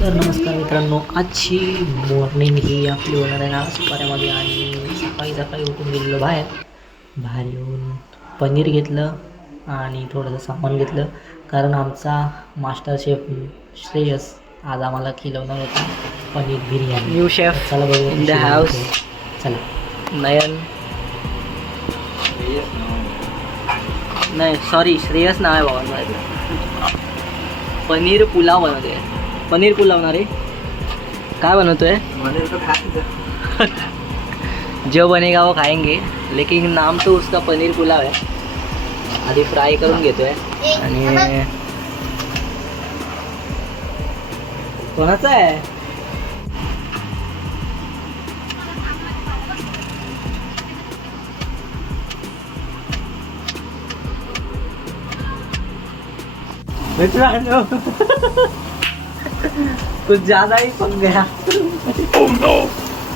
तर नमस्कार मित्रांनो, आजची मॉर्निंग ही आपली होणार आहे आज सुपाऱ्यामध्ये. आणि सकाळी सकाळी उठून गेलेलो बाहेर येऊन पनीर घेतलं आणि थोडंसं सामान घेतलं, कारण आमचा मास्टर शेफ श्रेयस आज आम्हाला खिलवणार होता पनीर बिर्याणी. न्यू शेफ चला बघूया इन द कशी हाऊस. बनवते. चला. नयन नाही सॉरी श्रेयस नाव आहे बाबा. पनीर पुलाव बनवते. पनीर पुलाव ना रे, काय बनवतोय? जो बनेगा वो खाएंगे, लेकिन नाम तो उसका पनीर पुलाव है. आधी फ्राय करून घेतोय. आणि कोणाचा आहे? मित्रांनो कुछ ज्यादा ही पक गया.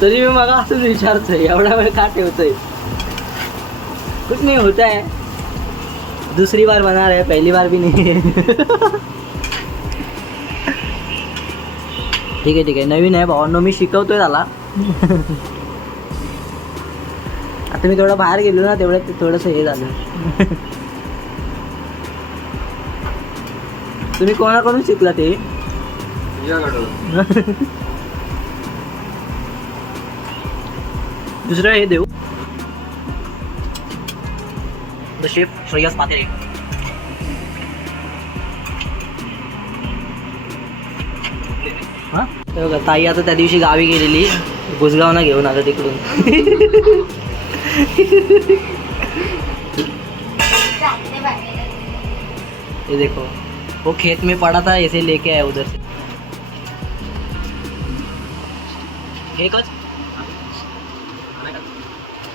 तरी मी मग असंच विचारतोय, एवढा वेळ का ठेवतोय? कुछ नहीं होता है, दूसरी बार बना रहे, पहली बार भी नहीं है. ठीक आहे नवीन आहे भावांनो, मी शिकवतोय त्याला. आता मी थोडं बाहेर गेलो ना, तेवढं ते थोडंसं हे झालं. तुम्ही कोणाकडून शिकला ते? दुसरं हे देऊ. The chef Shreyas Patere. हा बघा, ताई आता त्या दिवशी गावी गेलेली, गुजगावना घेऊन आलं तिकडून. ये देखो, वो खेत में पड़ा था, ऐसे लेके आया उधर से. हे कच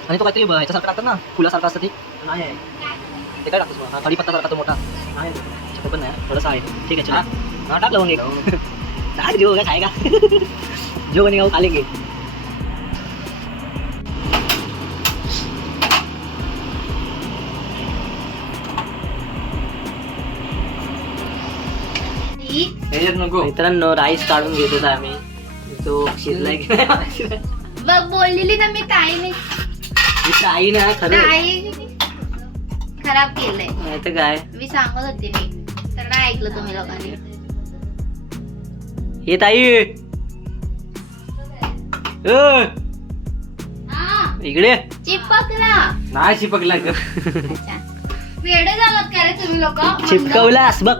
आणि तो काहीतरी ह्याच्यासारखं टाकतात ना, फुलासारखं असतं ते. नाही आहे ते, काय टाकतोस? हा कढीपत्ता सारखा तो मोठा आहे. चक्क पण नाही, थोडंसं आहे. ठीक आहे, चला हा टाक लावून एक. टाक, जो होगा खाएगा. जो बनेगा वो खा लेंगे. मित्रांनो राईस काढून घेत होता आम्ही, तो शिजलाय की नाही बघ, बोललेली ना मी, ताईने आई ना खरं खराब केलंय. नाही तर काय, मी सांगत होते, मी तर नाही ऐकलं तुम्ही लोकांनी. हे ताई इकडे चिपकला नाही चिपकला. वेडे झालात का रे तुम्ही लोक? चिपकवलास बघ.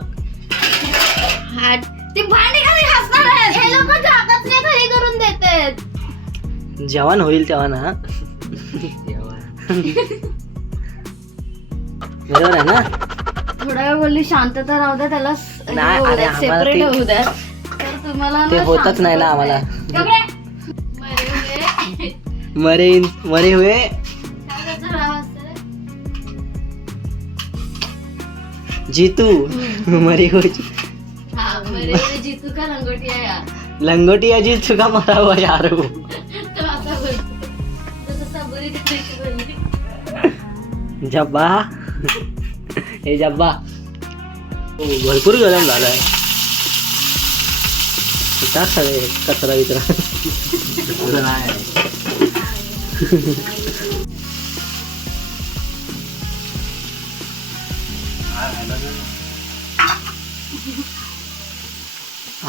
ते भांडी घरी घासणार आहेत हे लोक, जागाच नाही घरी करून देतात. जेवण होईल तेव्हा ना. बरोबर आहे ना. थोडा वेळ बोलली शांतता राहू द्या, त्याला नाही, अरे आम्हाला सेपरेट ते- होऊ द्या. तर तुम्हाला ते ना होतच नाही ना आम्हाला. मरे मरे हुए जीतू. मरे हुए जीतू का लंगोटी आहे यार. लंगोटी या जीतू का मरा हुआ यार. तो आता बोलतो जसं सबुरी दिसली बोलली. जब्बा, हे जब्बा भरपूर गरम झालाय. टाक सगळे कचरा विचरा.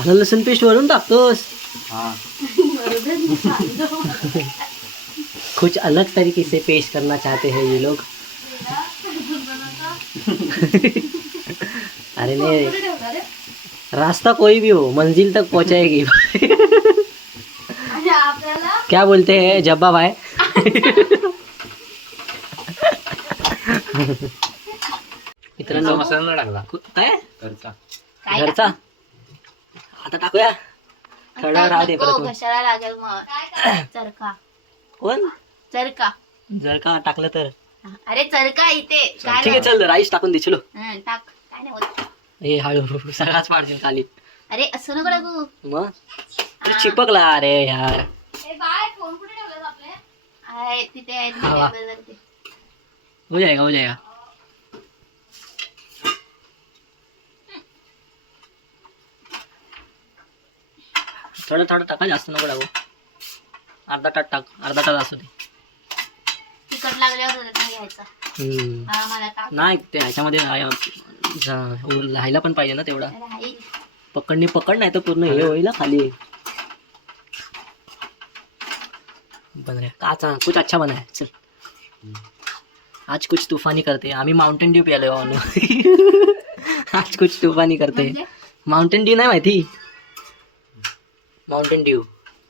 आलं लसूण पेस्ट वरून टाकतोस. कुछ अलग तरीके से पेश करना चाहते हैं ये लोग. अरे नहीं, रास्ता कोई भी हो मंजिल तक पहुंचाएगी. क्या बोलते हैं जब्बा भाई? मित्रांनो मसाला टाकला काय काय घरचा आता टाकूया. थोडा राहू दे परत. कशाला लागेल मग? चरका कोण चरका, जर का टाकलं तर अरे चरका इथे काय ठीक आहे, चल राईस टाकून दे. चलो टाक, काय नाही होत. हे हळू सगळाच पाडशील खाली. अरे असं नको टाकू. मग तू चिपकला. अरे यार, फोन कुठे ठेवले आपले? आहे तिथे आहेत हवा. टेबलवरती. हो जाएगा हो जाएगा. थोडं थोडं टाका, जास्त नको टाकू. अर्धा ताट टाक, अर्धा ताट असू दे. तिखट लागल्यावर नाही घ्यायचा. मला टाक. नाही ते ह्याच्यामध्ये राहायला पण पाहिजे ना तेवढा. राहील. पकड नाही तर पूर्ण हे होईल ना खाली. बन रहा काचा कुछ अच्छा बना है. चल आज कुछ तूफानी करते. आम्ही माउंटेन ड्यू प्यायलो आज कुछ तूफानी करते. म्हणजे? माउंटेन ड्यू नाही माहिती. माउंटेन ड्यू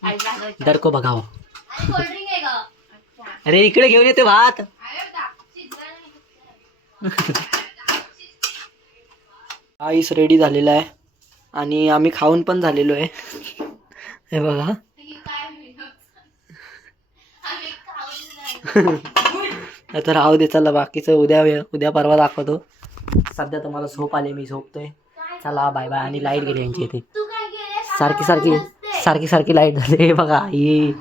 आई झालं. डर को भगाओ. आणि कोल्ड्रिंक आहे का? अच्छा. अरे इकडे घेऊन येते भात. आईस रेडी झालेला आहे आणि आम्ही खाऊन पण झालेलो आहे. हे बघा. आता राहू दे, चला बाकीचं उद्या परवा दाखवतो. सध्या तुम्हाला झोप आली, मी झोपतोय. चला बाय बाय. आणि लाईट गेली यांची इथे. तू काय केलंस? सारखी लाईट झाली. हे बघा ही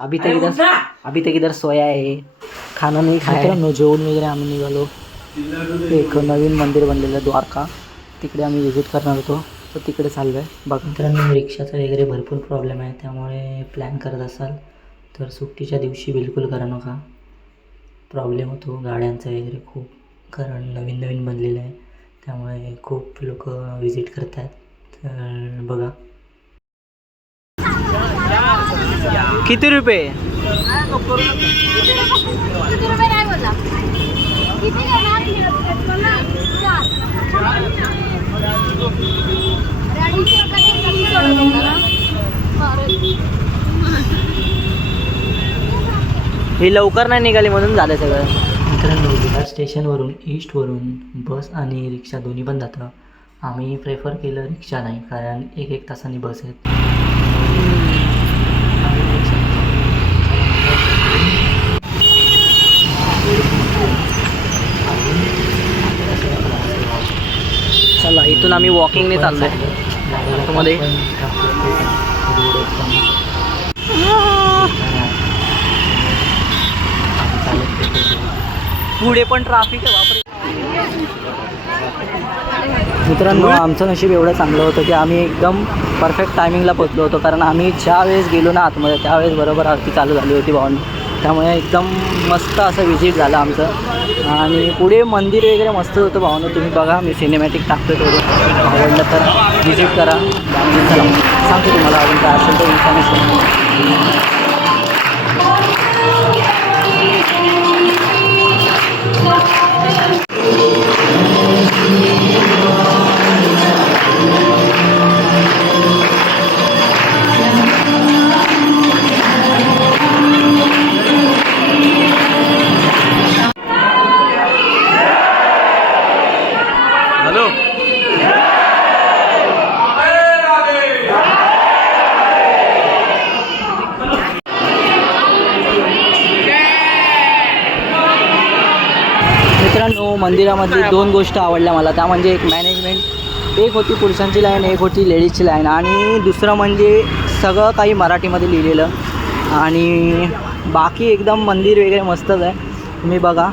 अभी तक इधर सोया आहे. खाणं नाही खायला. जेवण वगैरे आम्ही निघालो. एक नवीन मंदिर बनलेलं द्वारका, तिकडे आम्ही व्हिजिट करणार होतो, तर तिकडे चाललो आहे. बघा मित्रांनो, रिक्षाचा वगैरे भरपूर प्रॉब्लेम आहे, त्यामुळे प्लॅन करत असाल तर सुट्टीच्या दिवशी बिलकुल करा नका. प्रॉब्लेम होतो गाड्यांचा वगैरे खूप, कारण नवीन बनलेलं आहे, त्यामुळे खूप लोक व्हिजिट करत आहेत. तर बघा. किती रुपये? किती रुपये काय बोलला? किती घेणार? चार. अडीचशे रुपये सोडून द्या ना. ही लवकर नाही निघाली म्हणून झालं सगळं. मित्रांनो, विरार स्टेशनवरून ईस्टवरून बस आणि रिक्षा दोन्ही पण जातं. आम्ही प्रेफर केलं रिक्षा नाही, कारण एक तासांनी बस आहेत. चला इथून आम्ही वॉकिंगने चाललोय आतमध्ये. पुढे पण ट्रॅफिक आहे बापरे. मित्रांनो, आमचं नशीब एवढं चांगलं होतं की आम्ही एकदम परफेक्ट टायमिंगला पोचलो होतो, कारण आम्ही ज्या वेळेस गेलो ना आतमध्ये त्यावेळेस बरोबर आरती चालू झाली होती भावांनी. त्यामुळे एकदम मस्त असं विजिट झालं आमचं. आणि पुढे मंदिर वगैरे मस्त होतं भावांनो. तुम्ही बघा, मी सिनेमॅटिक टाकतो थोडं, आवडलं तर विजिट करा. चला सांगतो तुम्हाला अजून काय असेल तर इन्फॉर्मेशन. मित्रांनो, मंदिरामधली 2 गोष्ट आवडल्या मला. त्या म्हणजे एक मॅनेजमेंट, एक होती पुरुषांची लाईन, एक होती लेडीजची लाईन, आणि दुसरं म्हणजे सगळं काही मराठीमध्ये लिहिलेलं. आणि बाकी एकदम मंदिर वगैरे मस्तच आहे, तुम्ही बघा.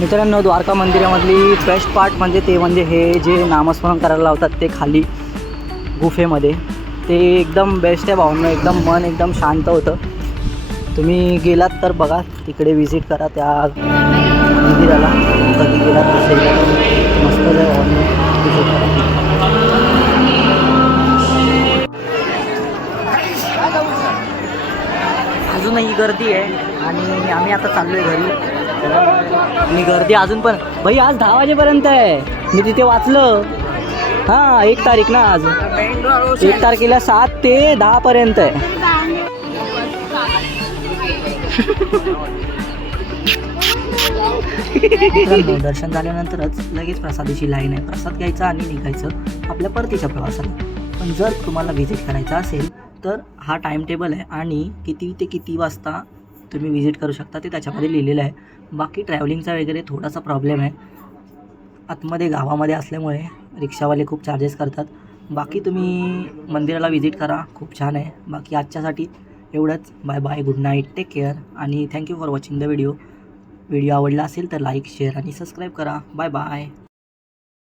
मित्रांनो, द्वारका मंदिरामधली बेस्ट पार्ट म्हणजे ते म्हणजे हे जे नामस्मरण करायला लावतात ते खाली गुफेमध्ये, ते एकदम बेस्ट आहे भावना. एकदम मन एकदम शांत होतं. तुम्ही गेलात तर बघा, तिकडे विजिट करा त्या मंदिराला. कधी गेलात नसेल मस्त आहे भावना, विजिट करा. अजूनही गर्दी आहे आणि आम्ही आता चाललो आहे घरी. आणि गर्दी अजून पण भाई, आज 10 वाजेपर्यंत आहे. मी तिथे वाचलं. हां, 1 तारीख ना आज. 1 तारखेला 7 ते 10 पर्यंत आहे. दर्शन झाल्यानंतरच लगेच प्रसादाची लाईन आहे. प्रसाद घ्यायचा आणि निघायचं आपल्या परतीच्या प्रवासाला. पण जर तुम्हाला व्हिजिट करायचं असेल तर हा टाईम टेबल आहे आणि किती ते किती वाजता तुम्ही व्हिजिट करू शकता ते त्याच्यामध्ये लिहिलेलं आहे. बाकी ट्रॅव्हलिंगचा वगैरे थोडासा प्रॉब्लेम आहे, आतमध्ये गावामध्ये असल्यामुळे रिक्षावाले खूप चार्जेस करतात. बाकी तुम्ही मंदिराला व्हिजिट करा, खूप छान आहे. बाकी आजच्यासाठी एवढंच. Bye bye, good night, take care आणि thank you for watching the video. Video आवडला असेल तर लाईक, शेअर आणि सबस्क्राईब करा. Bye bye.